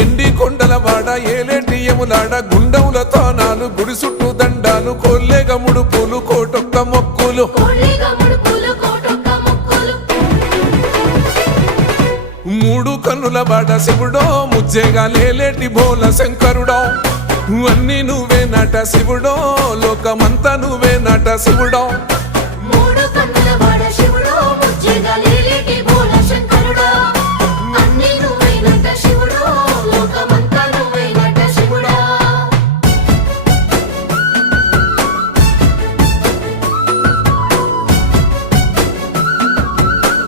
ఎండి కొండల వాడ ఏలేటి యములాడ గుండముల తానాలు గుడి చుట్టూ దండాలు కొల్లేగ ముడుపులు కోటొక్క మొక్కులు మూడు కన్నుల బాట శివుడో ముజ్జేగా లేలేటి బోల శంకరుడో అన్ని నువ్వే నట శివుడో లోకమంతా నువ్వే నట శివుడో మూడు కన్నుల వాడ శివుడో ముజ్జేగా